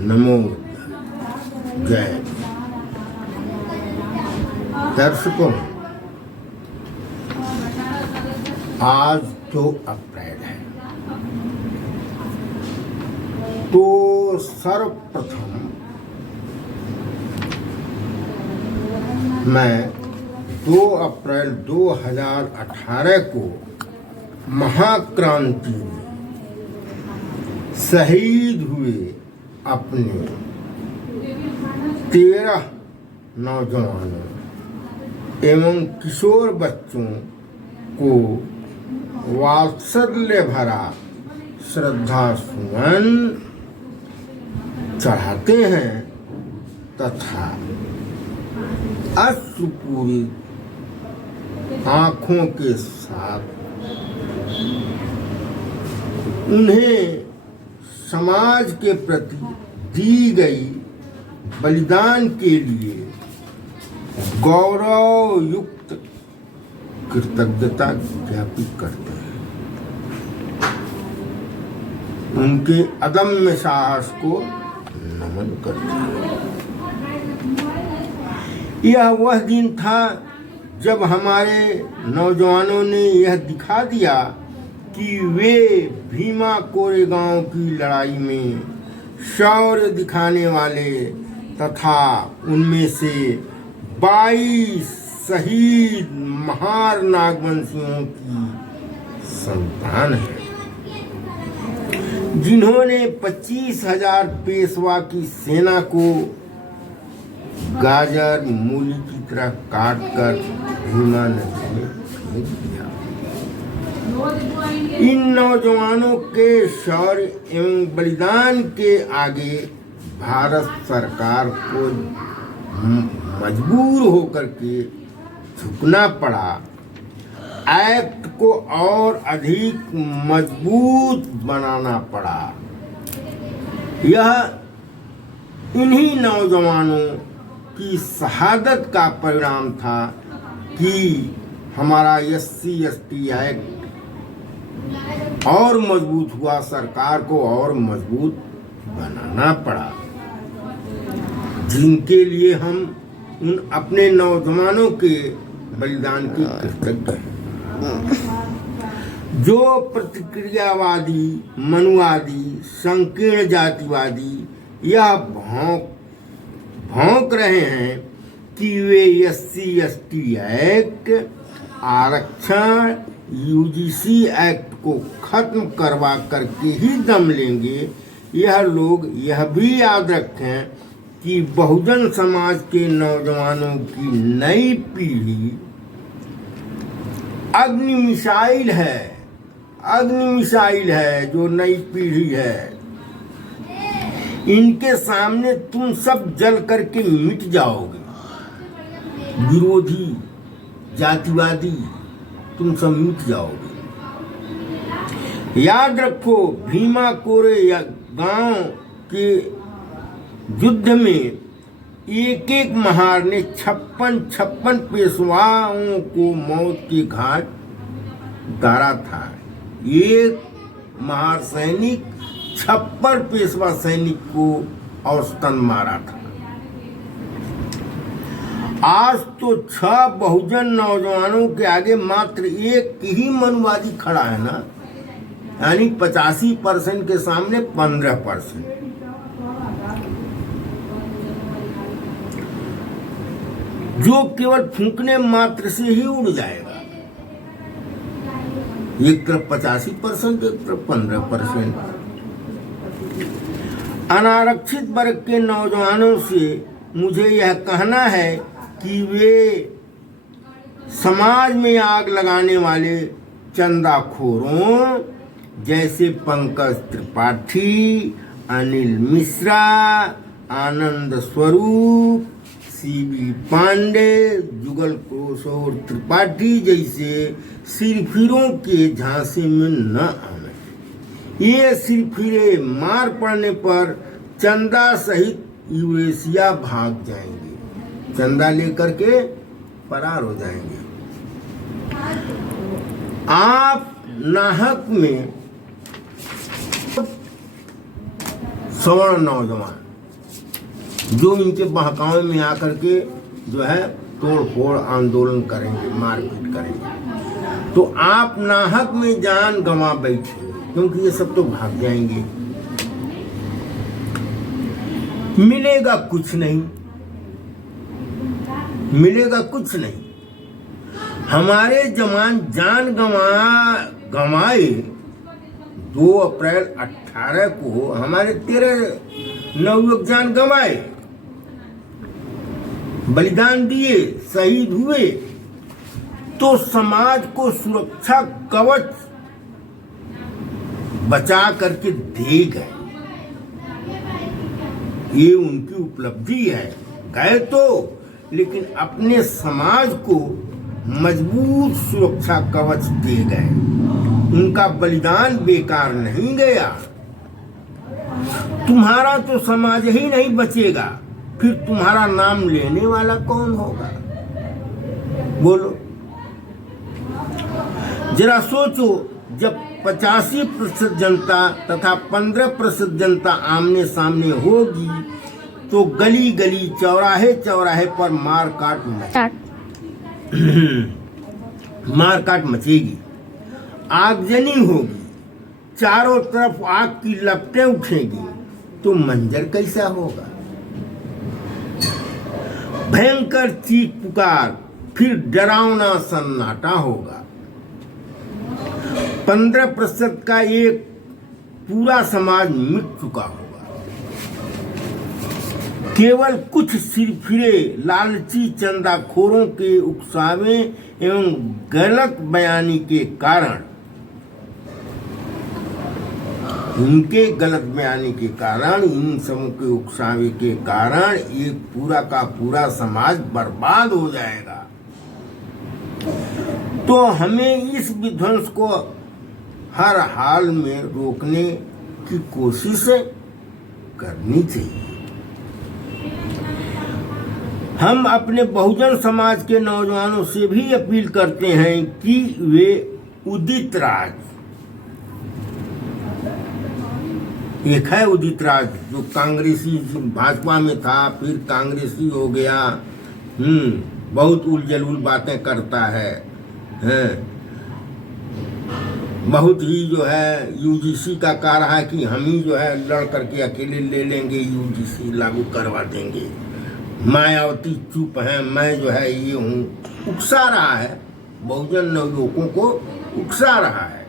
नमो जय। दर्शकों, आज 2 अप्रैल है, तो सर्वप्रथम मैं 2 अप्रैल 2018 को महाक्रांति में शहीद हुए अपने 13 नौजवानों एवं किशोर बच्चों को वात्सल्य भरा श्रद्धा सुमन चढ़ाते हैं तथा अश्रुपूरित आँखों के साथ उन्हें समाज के प्रति दी गई बलिदान के लिए गौरव युक्त कृतज्ञता ज्ञापित करते हैं। उनके अदम्य साहस को नमन करते हैं। यह वह दिन था जब हमारे नौजवानों ने यह दिखा दिया कि वे भीमा कोरेगांव की लड़ाई में शौर्य दिखाने वाले तथा उनमें से 22 शहीद महार नागवंशियों की संतान है, जिन्होंने 25,000 पेशवा की सेना को गाजर मूली की तरह काटकर भीमा नदी में फेंक दिया। इन नौजवानों के शौर्य एवं बलिदान के आगे भारत सरकार को मजबूर होकर के झुकना पड़ा। एक्ट को और अधिक मजबूत बनाना पड़ा। यह इन्हीं नौजवानों की शहादत का परिणाम था कि हमारा SC/ST एक्ट और मजबूत हुआ, सरकार को और मजबूत बनाना पड़ा, जिनके लिए हम उन अपने नौजवानों के बलिदान की कृतज्ञ हैं। जो प्रतिक्रियावादी, मनुवादी, संकीर्ण जातिवादी यह भौंक रहे हैं कि वे SC/ST एक्ट, आरक्षण, UGC एक्ट को खत्म करवा करके ही दम लेंगे, यह लोग यह भी याद रखें कि बहुजन समाज के नौजवानों की नई पीढ़ी अग्नि मिसाइल है जो नई पीढ़ी है। इनके सामने तुम सब जल करके मिट जाओगे। विरोधी, जातिवादी, तुम सब मिट जाओगे। याद रखो, भीमा कोरेगांव के युद्ध में एक महार ने 56 पेशवाओं को मौत के घाट उतारा था। एक महार सैनिक 56 पेशवा सैनिक को औसतन मारा था। आज तो 6 बहुजन नौजवानों के आगे मात्र एक ही मनुवादी खड़ा है ना, यानी 85% के सामने 15%। जो केवल फूंकने मात्र से ही उड़ जाएगा। एक तरफ 85%, एक तरफ 15%। अनारक्षित वर्ग के नौजवानों से मुझे यह कहना है कि वे समाज में आग लगाने वाले चंदाखोरों जैसे पंकज त्रिपाठी, अनिल मिश्रा, आनंद स्वरूप, CB पांडे, जुगल किशोर त्रिपाठी जैसे सिरफिरों के झांसे में न आना। ये सिरफिरे मार पड़ने पर चंदा सहित यूरेशिया भाग जाएंगे, चंदा लेकर के फरार हो जाएंगे। आप नाहक में सवर्ण नौजवान जो इनके बहकावे में आकर के जो है तोड़ फोड़ आंदोलन करेंगे, मारपीट करेंगे, तो आप नाहक में जान गंवा बैठे, क्योंकि ये सब तो भाग जाएंगे, मिलेगा कुछ नहीं, मिलेगा कुछ नहीं। हमारे जवान जान गंवाए 2 अप्रैल 18 को हमारे 13 नवयुवक जान गंवाए, बलिदान दिए, शहीद हुए, तो समाज को सुरक्षा कवच बचा करके दे गए। ये उनकी उपलब्धि है, गए तो, लेकिन अपने समाज को मजबूत सुरक्षा कवच दे गए। उनका बलिदान बेकार नहीं गया। तुम्हारा तो समाज ही नहीं बचेगा, फिर तुम्हारा नाम लेने वाला कौन होगा? बोलो जरा सोचो, जब 85% जनता तथा 15% जनता आमने सामने होगी तो गली गली चौराहे चौराहे पर मार काट मचेगी, आगजनी होगी, चारों तरफ आग की लपटें उठेगी, तो मंजर कैसा होगा? भयंकर चीख पुकार, फिर डरावना सन्नाटा होगा। 15% का एक पूरा समाज मिट चुका होगा। केवल कुछ सिरफिरे लालची चंदाखोरों के उकसावे एवं गलत बयानी के कारण, इनके गलत बयानी के कारण, इन सबों के उकसावे के कारण एक पूरा का पूरा समाज बर्बाद हो जाएगा। तो हमें इस विध्वंस को हर हाल में रोकने की कोशिश करनी चाहिए। हम अपने बहुजन समाज के नौजवानों से भी अपील करते हैं कि वे उदित राज, एक है उदित राज जो कांग्रेसी भाजपा में था, फिर कांग्रेसी हो गया, बहुत उलझुल बातें करता है, बहुत ही जो है यूजीसी का कह रहा है कि हम ही जो है लड़ करके अकेले ले लेंगे, यूजीसी लागू करवा देंगे। मायावती चुप है, मैं जो है ये हूँ, उकसा रहा है, बहुजन नवयुवकों को उकसा रहा है,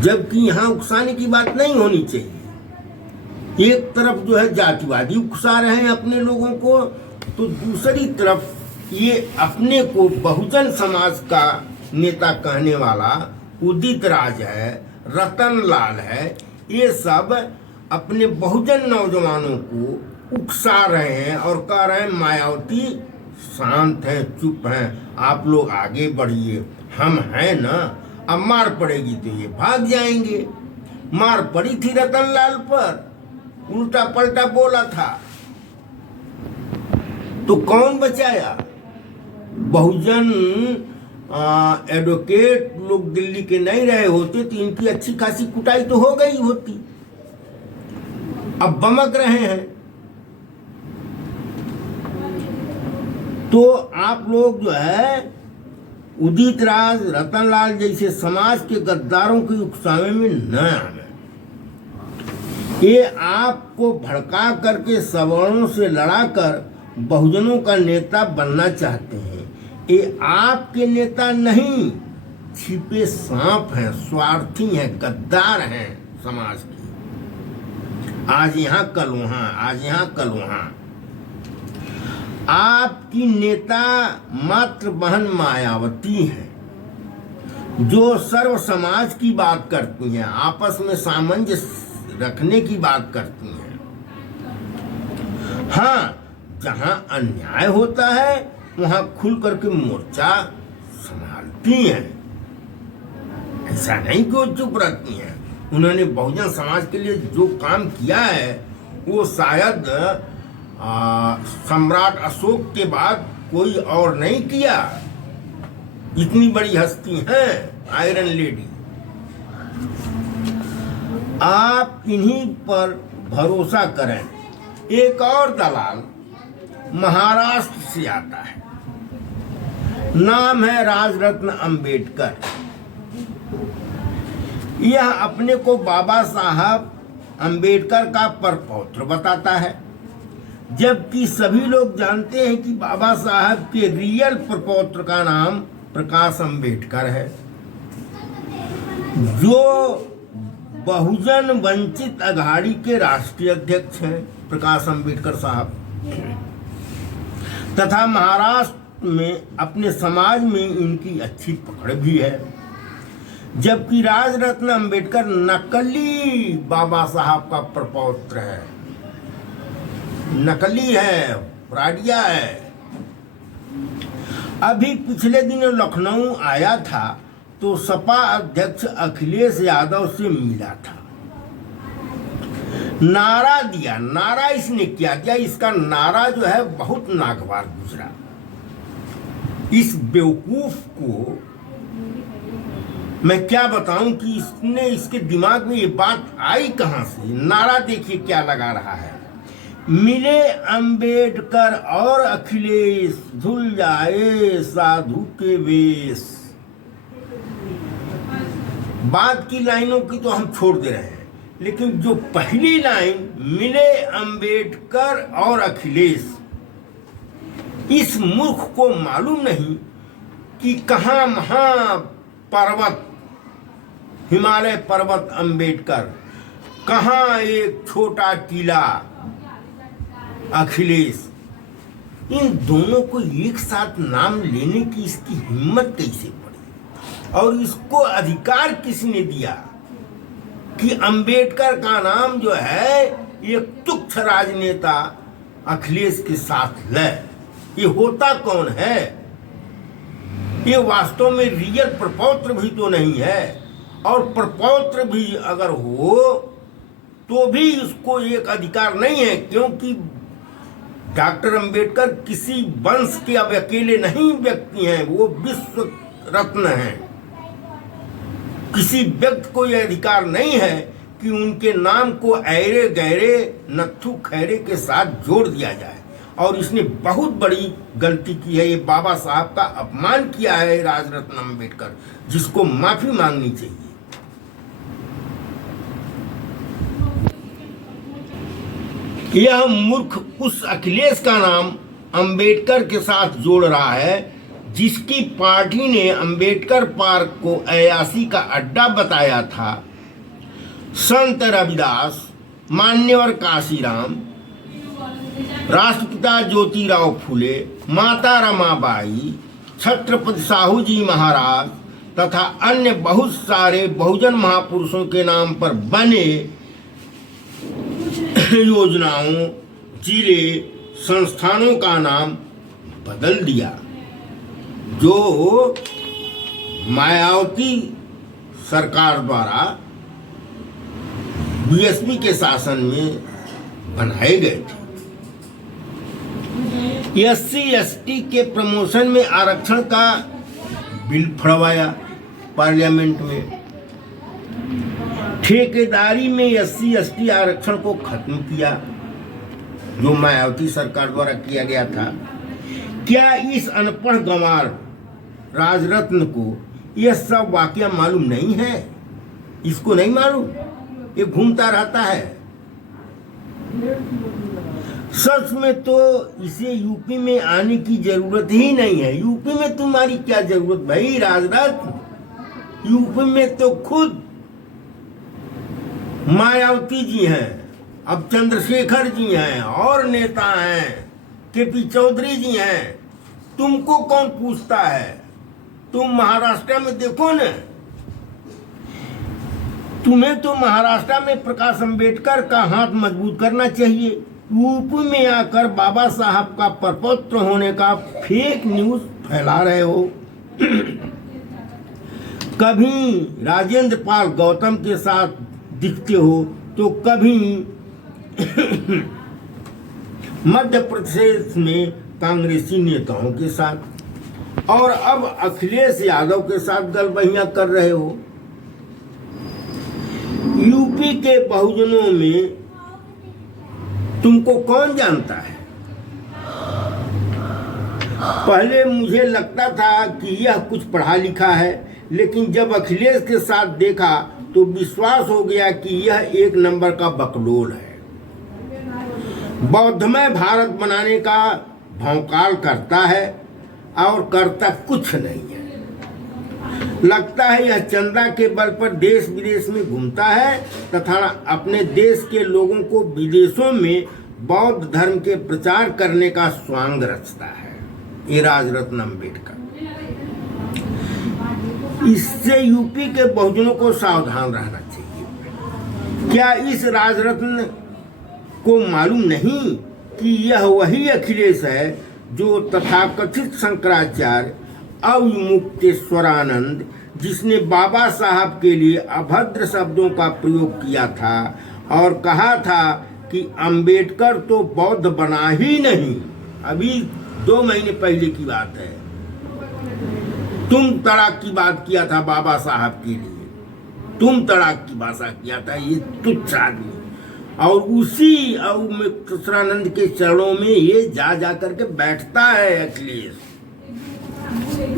जबकि यहाँ उकसाने की बात नहीं होनी चाहिए। एक तरफ जो है जातिवादी उकसा रहे हैं अपने लोगों को, तो दूसरी तरफ ये अपने को बहुजन समाज का नेता कहने वाला उदित राज है, रतन लाल है, ये सब अपने बहुजन नौजवानों को उकसा रहे हैं और कह रहे हैं मायावती शांत है, चुप है, आप लोग आगे बढ़िए, हम हैं ना, अब मार पड़ेगी तो ये भाग जाएंगे। मार पड़ी थी रतन लाल पर, उल्टा पलटा बोला था, तो कौन बचाया? बहुजन एडवोकेट लोग दिल्ली के नहीं रहे होते तो इनकी अच्छी खासी कुटाई तो हो गई होती। अब बमक रहे हैं। तो आप लोग जो है उदित राज, रतन लाल जैसे समाज के गद्दारों के उकसावे में न आवे। ये आपको भड़का करके सवर्णों से लड़ाकर बहुजनों का नेता बनना चाहते हैं। ये आपके नेता नहीं, छिपे सांप हैं, स्वार्थी हैं, गद्दार हैं समाज की। आज यहाँ कल वहाँ, आज यहाँ कल वहाँ। आपकी नेता मात्र बहन मायावती है, जो सर्व समाज की बात करती हैं, आपस में सामंजस्य रखने की बात करती हैं। हाँ, जहां अन्याय होता है वहां खुल करके मोर्चा संभालती हैं, ऐसा नहीं कि वो चुप रहती हैं। उन्होंने बहुजन समाज के लिए जो काम किया है वो शायद सम्राट अशोक के बाद कोई और नहीं किया। इतनी बड़ी हस्ती है आयरन लेडी। आप इन्हीं पर भरोसा करें। एक और दलाल महाराष्ट्र से आता है, नाम है राजरत्न अंबेडकर। यह अपने को बाबा साहब अंबेडकर का परपौत्र बताता है, जबकि सभी लोग जानते हैं कि बाबा साहब के रियल प्रपौत्र का नाम प्रकाश अंबेडकर है, जो बहुजन वंचित अघाड़ी के राष्ट्रीय अध्यक्ष हैं प्रकाश अंबेडकर साहब, तथा महाराष्ट्र में अपने समाज में इनकी अच्छी पकड़ भी है। जबकि राजरत्न अंबेडकर नकली बाबा साहब का प्रपौत्र है, नकली है, फ्रॉडिया है। अभी पिछले दिनों लखनऊ आया था तो सपा अध्यक्ष अखिलेश यादव से मिला था, नारा दिया। नारा इसने क्या दिया? इसका नारा जो है बहुत नागवार गुजरा। इस बेवकूफ को मैं क्या बताऊं कि इसने, इसके दिमाग में ये बात आई कहां से। नारा देखिए क्या लगा रहा है, मिले अंबेडकर और अखिलेश, धुल जाए साधु के वेश। बाद की लाइनों की तो हम छोड़ दे रहे हैं, लेकिन जो पहली लाइन, मिले अंबेडकर और अखिलेश, इस मूर्ख को मालूम नहीं कि कहां महापर्वत, हिमालय पर्वत अंबेडकर, कहां एक छोटा टीला अखिलेश। इन दोनों को एक साथ नाम लेने की इसकी हिम्मत कैसे पड़ी, और इसको अधिकार किसने दिया कि अंबेडकर का नाम जो है एक तुच्छ राजनेता अखिलेश के साथ ले? ये होता कौन है? ये वास्तव में रियल प्रपौत्र भी तो नहीं है, और प्रपौत्र भी अगर हो तो भी इसको एक अधिकार नहीं है, क्योंकि डॉक्टर अंबेडकर किसी वंश के अब अकेले नहीं व्यक्ति हैं, वो विश्व रत्न हैं। किसी व्यक्ति को यह अधिकार नहीं है कि उनके नाम को ऐरे गहरे नत्थु खैरे के साथ जोड़ दिया जाए। और इसने बहुत बड़ी गलती की है, ये बाबा साहब का अपमान किया है राजरत्न अंबेडकर, जिसको माफी मांगनी चाहिए। यह मूर्ख उस अखिलेश का नाम अंबेडकर के साथ जोड़ रहा है, जिसकी पार्टी ने अंबेडकर पार्क को अयासी का अड्डा बताया था। संत रविदास, मान्यवर काशीराम, राष्ट्रपिता ज्योतिराव फुले, माता रमाबाई, छत्रपति साहू जी महाराज तथा अन्य बहुत सारे बहुजन महापुरुषों के नाम पर बने योजनाओं, जिले, संस्थानों का नाम बदल दिया, जो मायावती सरकार द्वारा बीएसपी के शासन में बनाए गए थे। SC/ST के प्रमोशन में आरक्षण का बिल फड़वाया पार्लियामेंट में। ठेकेदारी में SC/ST आरक्षण को खत्म किया, जो मायावती सरकार द्वारा किया गया था। क्या इस अनपढ़ गंवार राजरत्न को यह सब वाकया मालूम नहीं है? इसको नहीं मालूम? ये घूमता रहता है। सच में तो इसे यूपी में आने की जरूरत ही नहीं है। यूपी में तुम्हारी क्या जरूरत भाई राजरत्न? यूपी में तो खुद मायावती जी हैं, अब चंद्रशेखर जी हैं, और नेता हैं, KP चौधरी जी हैं। तुमको कौन पूछता है? तुम महाराष्ट्र में देखो न, तुम्हें तो महाराष्ट्र में प्रकाश अंबेडकर का हाथ मजबूत करना चाहिए। यूपी में आकर बाबा साहब का प्रपौत्र होने का फेक न्यूज फैला रहे हो। कभी राजेंद्र पाल गौतम के साथ दिखते हो तो कभी मध्य प्रदेश में कांग्रेसी नेताओं के साथ, और अब अखिलेश यादव के साथ गलबहियां कर रहे हो। यूपी के बहुजनों में तुमको कौन जानता है? पहले मुझे लगता था कि यह कुछ पढ़ा लिखा है, लेकिन जब अखिलेश के साथ देखा तो विश्वास हो गया कि यह एक नंबर का बकलोल है। बौद्धमय भारत बनाने का भौकाल करता है और करता कुछ नहीं है। लगता है यह चंदा के बल पर देश विदेश में घूमता है तथा अपने देश के लोगों को विदेशों में बौद्ध धर्म के प्रचार करने का स्वांग रचता है। ये राजरत्न अम्बेडकर। इससे यूपी के बहुजनों को सावधान रहना चाहिए। क्या इस राजरत्न को मालूम नहीं कि यह वही अखिलेश है जो तथाकथित शंकराचार्य अवमुक्तेश्वरानंद, जिसने बाबा साहब के लिए अभद्र शब्दों का प्रयोग किया था और कहा था कि अंबेडकर तो बौद्ध बना ही नहीं। अभी 2 महीने पहले की बात है। तुम तड़ाक की बात किया था बाबा साहब के लिए, तुम तड़ाक की भाषा किया था ये तुच्छ आदमी, और उसी अवमुक्तेश्वरानंद के चरणों में ये जा करके बैठता है अखिलेश।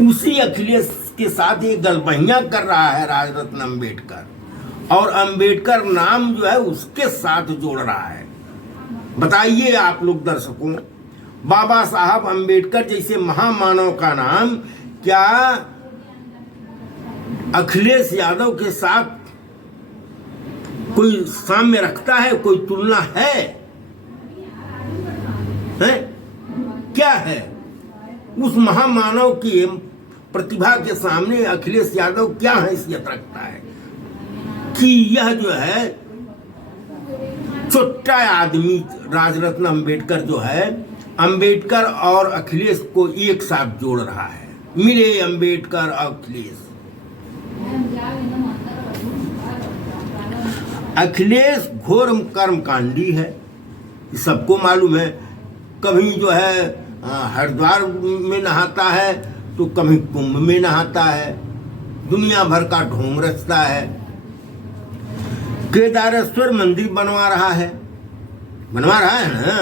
उसी अखिलेश के साथ ये गलबहियां कर रहा है राजरत्न अम्बेडकर, और अम्बेडकर नाम जो है उसके साथ जोड़ रहा है। बताइए आप लोग दर्शकों, बाबा साहब अम्बेडकर जैसे महामानव का नाम क्या अखिलेश यादव के साथ कोई साम्य रखता है? कोई तुलना है? क्या है? उस महामानव की प्रतिभा के सामने अखिलेश यादव क्या हैसियत रखता है कि यह जो है छोटा आदमी राजरत्न अम्बेडकर जो है अम्बेडकर और अखिलेश को एक साथ जोड़ रहा है। मिले अम्बेडकर और अखिलेश। अखिलेश घोर कर्मकांडी है, सबको मालूम है। कभी जो है हरिद्वार में नहाता है तो कभी कुंभ में नहाता है, दुनिया भर का ढोंग रचता है। केदारेश्वर मंदिर बनवा रहा है ना।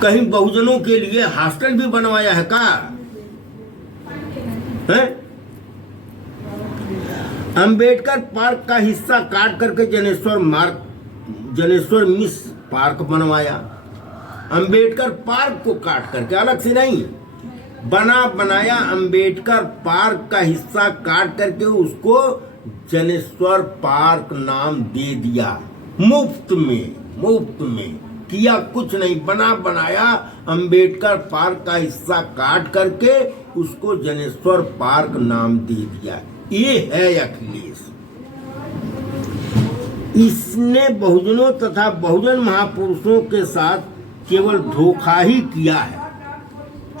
कहीं बहुजनों के लिए हॉस्टल भी बनवाया है का? अंबेडकर पार्क का हिस्सा काट करके जनेश्वर मिस पार्क बनवाया। अंबेडकर पार्क को काट करके, अलग से नहीं, बनाया अंबेडकर पार्क का हिस्सा काट करके उसको जनेश्वर पार्क नाम दे दिया। मुफ्त में किया कुछ नहीं, बनाया अंबेडकर पार्क का हिस्सा काट करके उसको जनेश्वर पार्क नाम दे दिया। ये है अखिलेश। इसने बहुजनों तथा बहुजन महापुरुषों के साथ केवल धोखा ही किया है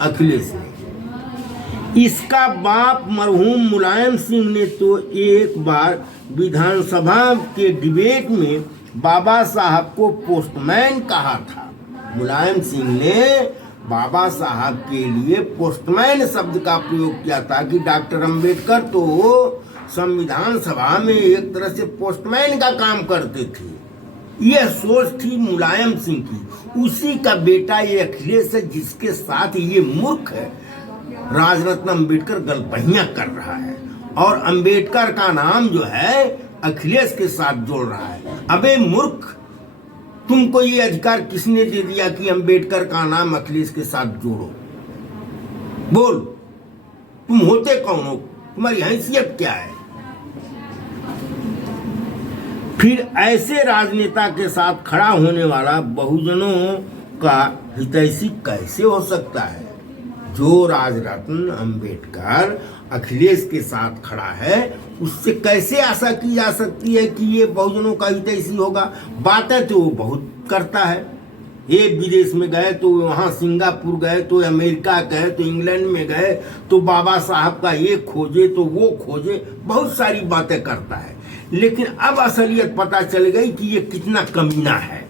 अखिलेश ने। इसका बाप मरहूम मुलायम सिंह ने तो एक बार विधानसभा के डिबेट में बाबा साहब को पोस्टमैन कहा था। मुलायम सिंह ने बाबा साहब के लिए पोस्टमैन शब्द का प्रयोग किया था कि डॉक्टर अंबेडकर तो संविधान सभा में एक तरह से पोस्टमैन का काम करते थे। यह सोच थी मुलायम सिंह की। उसी का बेटा ये अखिलेश है जिसके साथ ये मूर्ख है राजरत्न अम्बेडकर गलबहियां कर रहा है, और अम्बेडकर का नाम जो है अखिलेश के साथ जोड़ रहा है। अबे मूर्ख, तुमको ये अधिकार किसने दे दिया कि अम्बेडकर का नाम अखिलेश के साथ जोड़ो? बोल, तुम होते कौन हो? तुम्हारी हैसियत क्या है? फिर ऐसे राजनेता के साथ खड़ा होने वाला बहुजनों का हितैषी कैसे हो सकता है? जो राजरत्न अम्बेडकर अखिलेश के साथ खड़ा है, उससे कैसे आशा की जा सकती है कि ये बहुजनों का हितैषी होगा? बातें तो वो बहुत करता है। ये विदेश में गए तो वहाँ सिंगापुर गए, तो अमेरिका गए, तो इंग्लैंड में गए, तो बाबा साहब का ये खोजे तो वो खोजे, बहुत सारी बातें करता है। लेकिन अब असलियत पता चल गई कि ये कितना कमीना है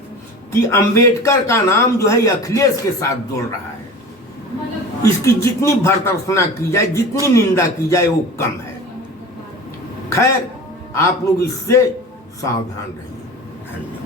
कि अम्बेडकर का नाम जो है ये अखिलेश के साथ जोड़ रहा है। इसकी जितनी भर्त्सना की जाए, जितनी निंदा की जाए वो कम है। खैर, आप लोग इससे सावधान रहिए। धन्यवाद।